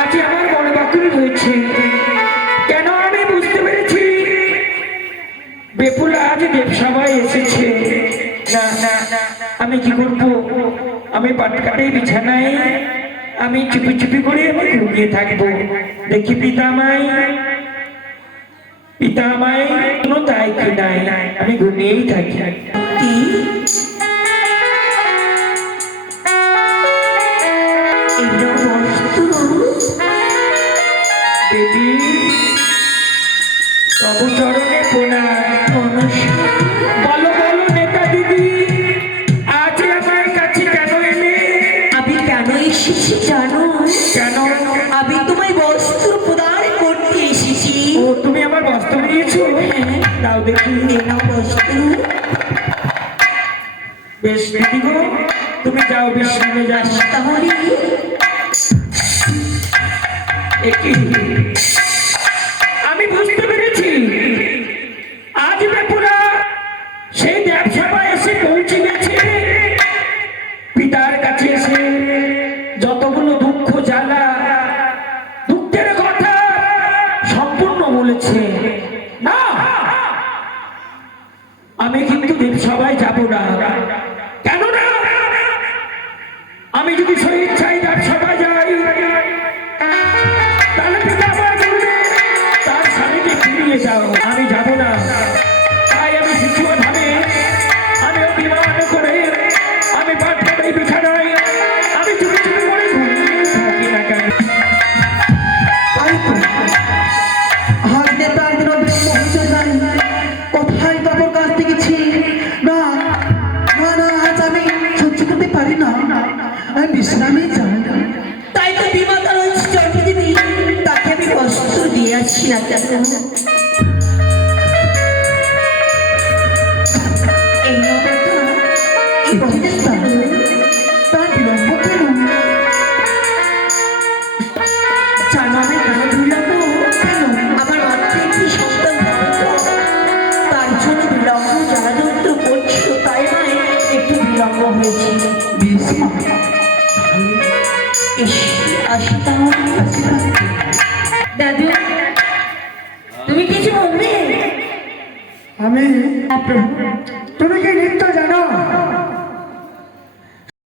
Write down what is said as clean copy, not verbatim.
আজ আমার বড় বাকুল হয়েছে। কেন আমি বুঝতে পেরেছি বেপুলা আজ দেবসভায় এসেছে। না না না, আমি কি করবো? আমি পাটকাটাই বিছানায় আমি চুপি চুপি করে আমি ঘুমিয়ে থাকবো। দেখি পিতা আমায় কোনো তাই কি নাই, আমি ঘুমিয়েই থাকি। দেবী তবু চরণে বলো বলো নেতা দিদি, আজ আমার কাছে কেন এলে? আমি কেন এসেছি জানো? কেন? আমি তোমায় বস্ত্র প্রদান করতে এসেছি। ও, তুমি আমার বস্ত্র নিয়েছো? দাও দেখি। নাও বস্ত্র। বেশ দিদি গো, তুমি যাও বিশ্রামে যাস। তাহলে আমি বুঝতে পেরেছি আজ বেপুরা সেই দেবসভায় এসে পৌঁছে গেছে। পিতার কাছে এসে যতগুলো দুঃখ জ্বালা দুঃখের কথা সম্পূর্ণ বলেছে। না, আমি কিন্তু দেবসভায় যাব না। কেন না? আমি যদি স্বেচ্ছায় দেবসভায় যাই তাহলে পিতা আমার বলবে তার স্বামীকে ফিরিয়ে যাও। আমি যাব না। তাই আমি শিশু ধামে আমি অভিমান করে আমি পাটকাটাই বিছানায় আমি চুপি চুপি করে ঘুমিয়ে থাকি না কেন? কোথায় বাবুর কাছ দেখেছি? না না না, আজ আমি সহ্য করতে পারি না, আমি বিশ্রামে যাই। তাই তো বিমাতা রয়েছে জন্ম দিবি, তাকে আমি বস্ত্র দিয়ে আসছি না কেন? এই নবতা, এই বস্ত্র, তার বিলম্ব কেন? জানো আমি কেন বিলম্ব কেন? আমার মাত্র একটি সন্তান থাকতো, তার জন্য বিলম্ব যারা যন্ত্র করছিল, তাই নয় একটু বিলম্ব হয়েছে। দাদু, তুমি কিছু বলবে? আমি? তুমি কি নৃত্য জানো?